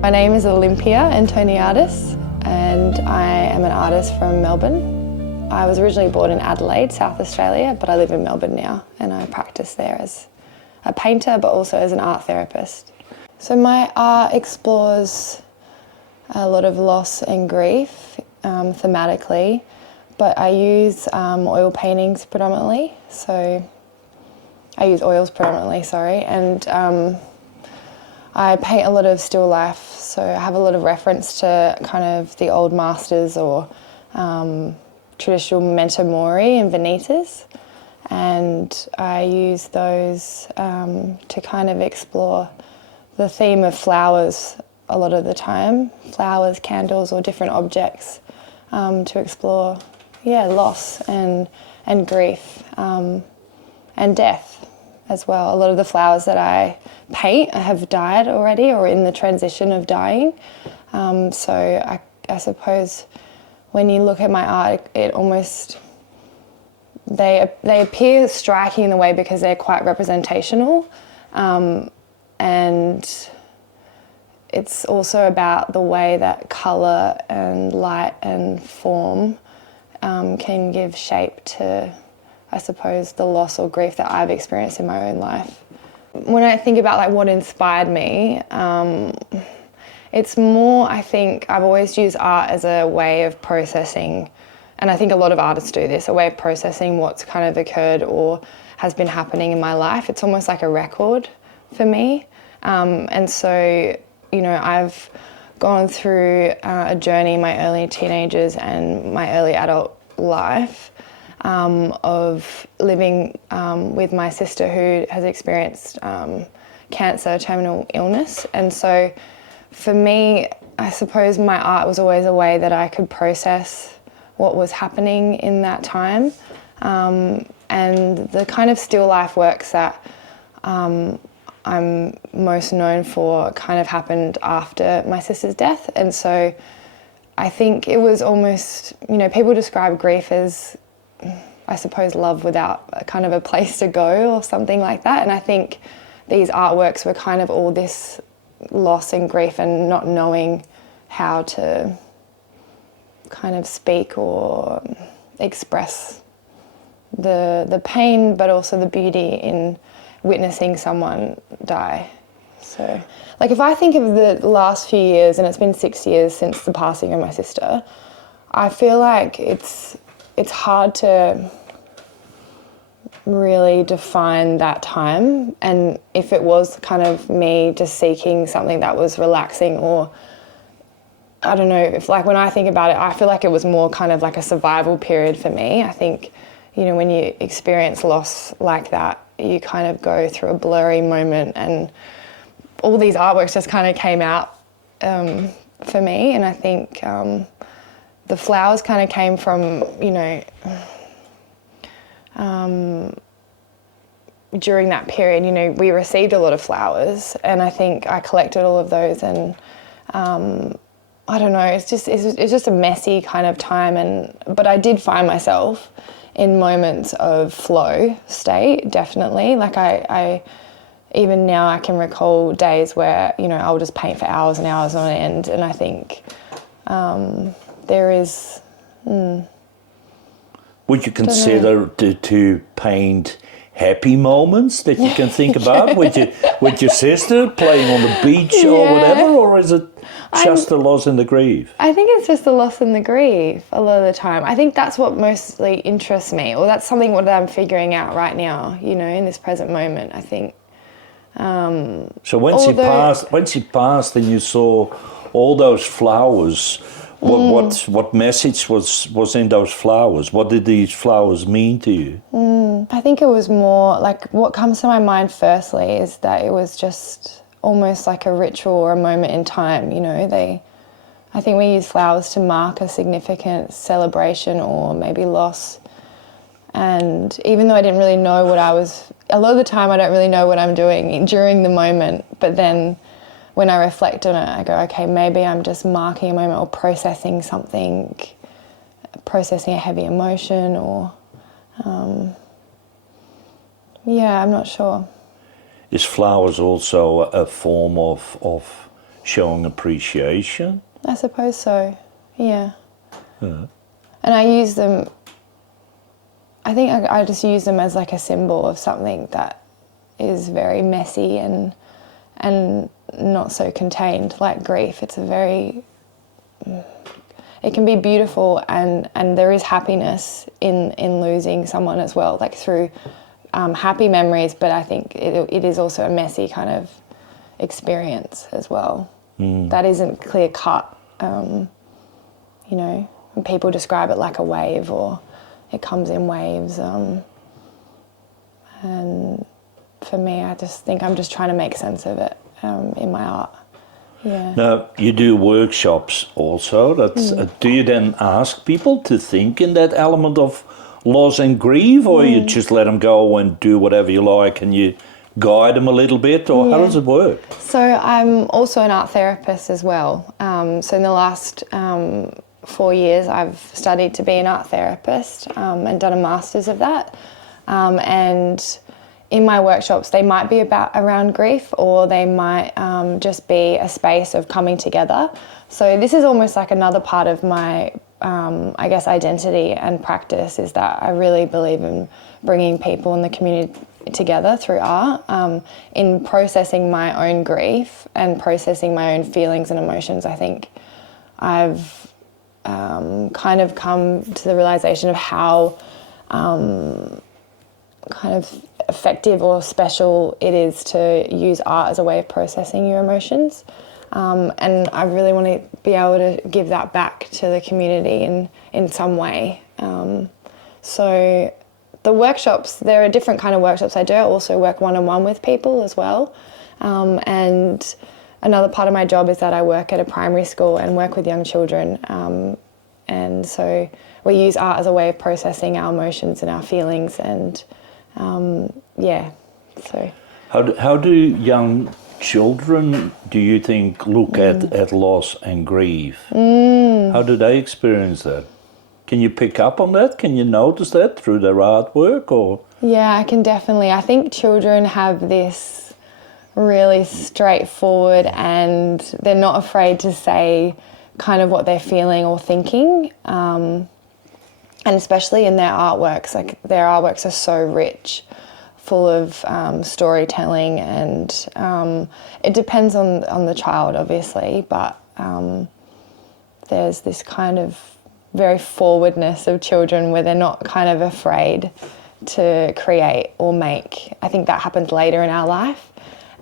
My name is Olympia Antoniadis and I am an artist from Melbourne. I was originally born in Adelaide, South Australia, but I live in Melbourne now and I practice there as a painter but also as an art therapist. So my art explores a lot of loss and grief thematically, but I use oil paintings predominantly. So I use oils predominantly, and I paint a lot of still life, so I have a lot of reference to kind of the old masters or traditional memento mori and vanitas, and I use those to kind of explore the theme of flowers a lot of the time, flowers, candles or different objects to explore, loss and grief and death as well. A lot of the flowers that I paint have died already or in the transition of dying. So I suppose when you look at my art, it almost, they appear striking in a way because they're quite representational. And it's also about the way that colour and light and form can give shape to, I suppose, the loss or grief that I've experienced in my own life. When I think about like what inspired me, it's more, I think, I've always used art as a way of processing, and I think a lot of artists do this, a way of processing what's kind of occurred or has been happening in my life. It's almost like a record for me. And so, you know, I've gone through a journey in my early teenagers and my early adult life of living with my sister who has experienced cancer, terminal illness. And so for me, I suppose my art was always a way that I could process what was happening in that time. And the kind of still life works that I'm most known for kind of happened after my sister's death. And so I think it was almost, you know, people describe grief as, I suppose, love without a kind of a place to go or something like that. And I think these artworks were kind of all this loss and grief and not knowing how to kind of speak or express the pain, but also the beauty in witnessing someone die. So, like, if I think of the last few years, and it's been 6 years since the passing of my sister, I feel like it's hard to really define that time, and if it was kind of me just seeking something that was relaxing, or I don't know, if like when I think about it, I feel like it was more kind of like a survival period for me. I think, you know, when you experience loss like that, you kind of go through a blurry moment, and all these artworks just kind of came out for me. And I think the flowers kind of came from, you know, during that period, you know, we received a lot of flowers, and I think I collected all of those, and I don't know, it's just a messy kind of time, but I did find myself in moments of flow state, definitely. Like I even now I can recall days where, you know, I'll just paint for hours and hours on end, and I think there is... Would you consider to paint happy moments that you can think about with your sister playing on the beach or whatever, or is it just the loss and the grief? I think it's just the loss and the grief a lot of the time. I think that's what mostly interests me, or that's something what I'm figuring out right now, you know, in this present moment, I think. So when she passed and you saw all those flowers, what message was in those flowers? What did these flowers mean to you? I think it was more like, what comes to my mind firstly is that it was just almost like a ritual or a moment in time, you know. I think we use flowers to mark a significant celebration or maybe loss. And even though I didn't really know a lot of the time I don't really know what I'm doing during the moment, but then when I reflect on it, I go, okay, maybe I'm just marking a moment or processing something, processing a heavy emotion, or I'm not sure. Is flowers also a form of showing appreciation? I suppose so, yeah. And I use them, I think I just use them as like a symbol of something that is very messy and not so contained, like grief. It's a very, it can be beautiful, and there is happiness in losing someone as well, like through happy memories, but I think it is also a messy kind of experience as well. That isn't clear cut, you know. People describe it like a wave, or it comes in waves. And for me, I just think I'm just trying to make sense of it in my art. Yeah. Now, you do workshops also. Do you then ask people to think in that element of loss and grief, or you just let them go and do whatever you like, and you guide them a little bit, or how does it work? So I'm also an art therapist as well. So in the last 4 years, I've studied to be an art therapist and done a master's of that. And in my workshops, they might be around grief, or they might just be a space of coming together. So this is almost like another part of my, I guess, identity and practice, is that I really believe in bringing people in the community together through art, in processing my own grief and processing my own feelings and emotions. I think I've kind of come to the realization of how kind of effective or special it is to use art as a way of processing your emotions. And I really want to be able to give that back to the community in some way. So the workshops, there are different kind of workshops I do. I also work one-on-one with people as well. And another part of my job is that I work at a primary school and work with young children. And so we use art as a way of processing our emotions and our feelings, and so. How do young children, do you think, look at loss and grief? How do they experience that? Can you pick up on that? Can you notice that through their artwork, or? Yeah, I can definitely. I think children have this really straightforward, and they're not afraid to say kind of what they're feeling or thinking, and especially in their artworks. Like, their artworks are so rich, full of storytelling, and it depends on the child, obviously, but there's this kind of very forwardness of children where they're not kind of afraid to create or make. I think that happens later in our life.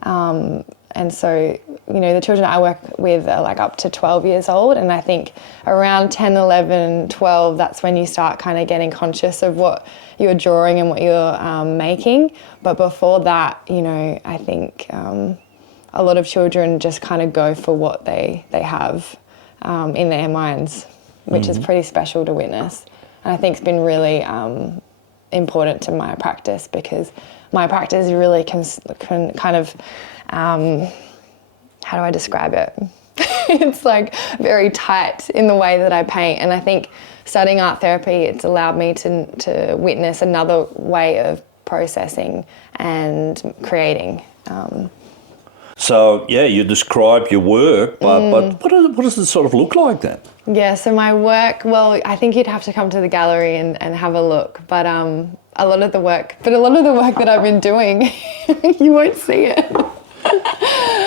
And so, you know, the children I work with are like up to 12 years old, and I think around 10, 11, 12, that's when you start kind of getting conscious of what you're drawing and what you're making. But before that, you know, I think a lot of children just kind of go for what they have in their minds, which is pretty special to witness. And I think it's been really important to my practice, because my practice really can kind of, how do I describe it? It's like very tight in the way that I paint. And I think studying art therapy, it's allowed me to witness another way of processing and creating. So, yeah, you describe your work, but what does it sort of look like then? Yeah, so my work, well, I think you'd have to come to the gallery and have a look. But a lot of the work that I've been doing, you won't see it.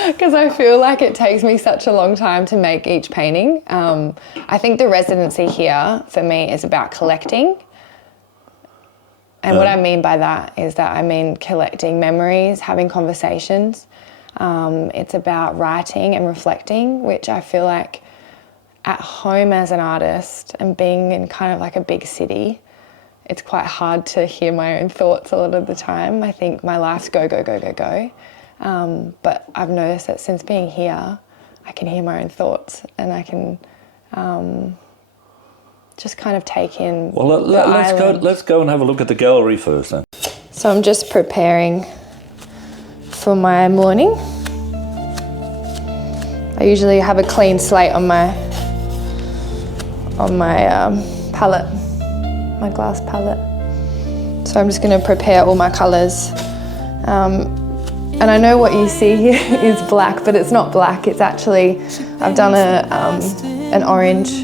Because I feel like it takes me such a long time to make each painting. I think the residency here for me is about collecting. And what I mean by that is that I mean collecting memories, having conversations. It's about writing and reflecting, which I feel like at home as an artist and being in kind of like a big city, it's quite hard to hear my own thoughts a lot of the time. I think my life's go, go, go, go, go. But I've noticed that since being here, I can hear my own thoughts, and I can just kind of take in. Well, let's go and have a look at the gallery first then. So I'm just preparing for my morning. I usually have a clean slate on my palette, my glass palette. So I'm just going to prepare all my colours. And I know what you see here is black, but it's not black. It's actually, I've done an orange,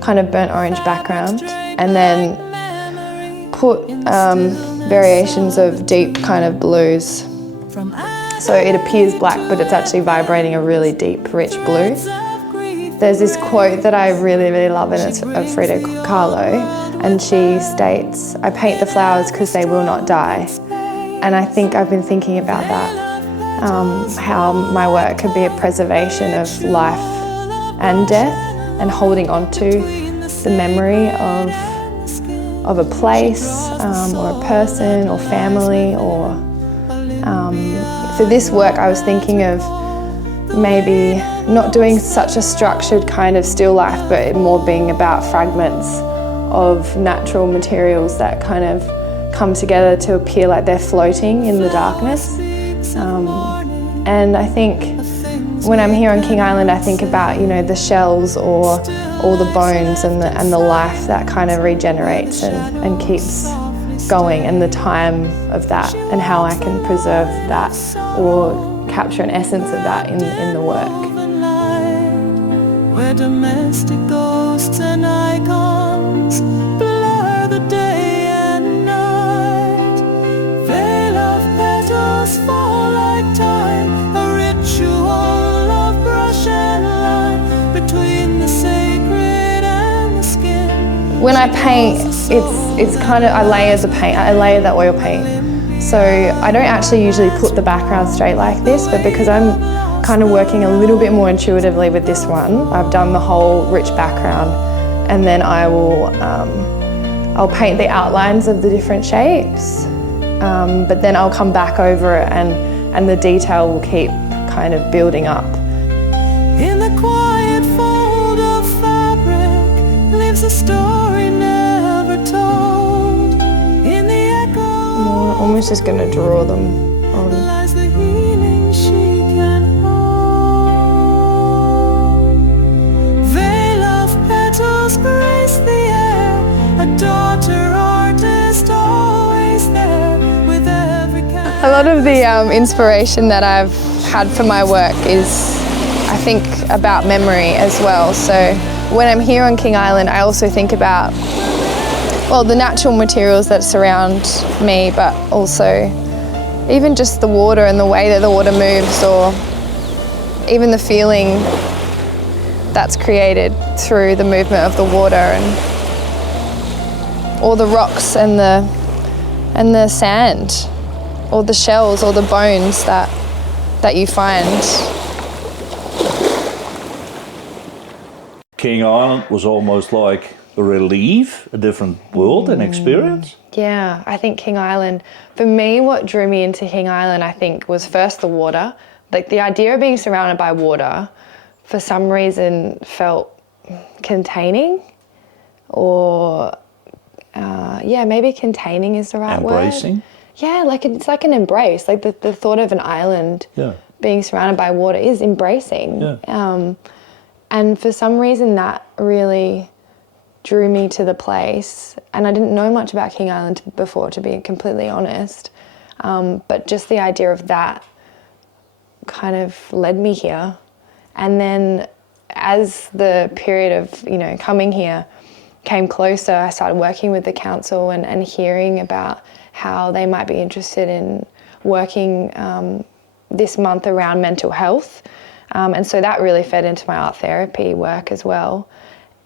kind of burnt orange background, and then put variations of deep kind of blues. So it appears black, but it's actually vibrating a really deep, rich blue. There's this quote that I really, really love, and it's of Frida Kahlo, and she states, "I paint the flowers because they will not die." And I think I've been thinking about that, how my work could be a preservation of life and death, and holding on to the memory of a place, or a person, or family, or for this work I was thinking of maybe not doing such a structured kind of still life, but more being about fragments of natural materials that kind of come together to appear like they're floating in the darkness. And I think when I'm here on King Island, I think about, you know, the shells or all the bones and the life that kind of regenerates and keeps going, and the time of that, and how I can preserve that or capture an essence of that in the work. Where domestic ghosts and icons blur the day and night. Veil of petals fall like time, a ritual of brush and line between the sacred and the skin. When I paint, it's kind of, I layer the oil paint. So I don't actually usually put the background straight like this, but because I'm kind of working a little bit more intuitively with this one, I've done the whole rich background, and then I'll paint the outlines of the different shapes, but then I'll come back over it, and the detail will keep kind of building up. In the quiet fold of fabric lives a story never told. In the echo, I'm almost just going to draw them on. lies the healing she can hold. Veil of petals grace the air, a daughter artist always there with every A lot of the inspiration that I've had for my work is, I think, about memory as well. So when I'm here on King Island, I also think about, well, the natural materials that surround me, but also even just the water and the way that the water moves, or even the feeling that's created through the movement of the water, and or the rocks and the sand, or the shells or the bones that you find. King Island was almost like a relief, a different world and experience. Yeah, I think King Island, for me, what drew me into King Island, I think, was first the water. Like the idea of being surrounded by water, for some reason, felt containing, or maybe containing is the right word. Embracing. Yeah, like it's like an embrace. Like the thought of an island being surrounded by water is embracing. Yeah. And for some reason that really drew me to the place. And I didn't know much about King Island before, to be completely honest. But just the idea of that kind of led me here. And then as the period of, coming here came closer, I started working with the council and hearing about how they might be interested in working this month around mental health. And so that really fed into my art therapy work as well.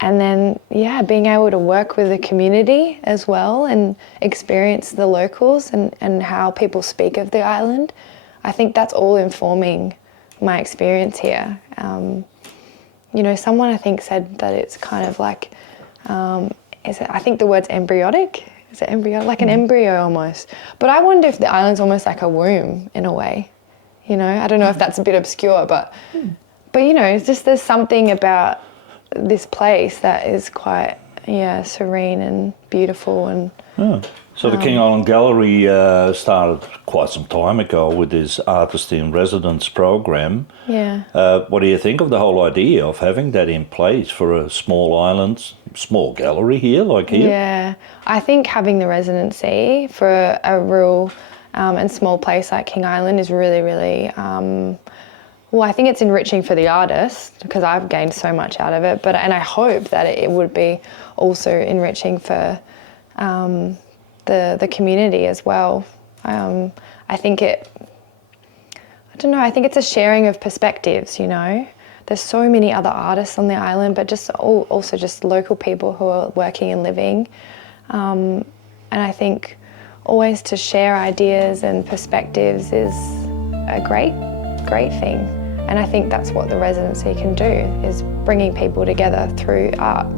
And then, being able to work with the community as well and experience the locals and how people speak of the island, I think that's all informing my experience here. Someone I think said that it's kind of like, I think the word's embryonic. Is it embryo? Like an embryo almost. But I wonder if the island's almost like a womb in a way. I don't know if that's a bit obscure, but it's just there's something about this place that is quite, serene and beautiful. And So the King Island Gallery started quite some time ago with this Artist in Residence program. Yeah. What do you think of the whole idea of having that in place for a small island, small gallery here, like here? Yeah, I think having the residency for a real and small place like King Island is really, really, well, I think it's enriching for the artist because I've gained so much out of it, and I hope that it would be also enriching for the community as well. I think I think it's a sharing of perspectives, you know. There's so many other artists on the island, but also just local people who are working and living. And I think always to share ideas and perspectives is a great thing. And I think that's what the residency can do, is bringing people together through art.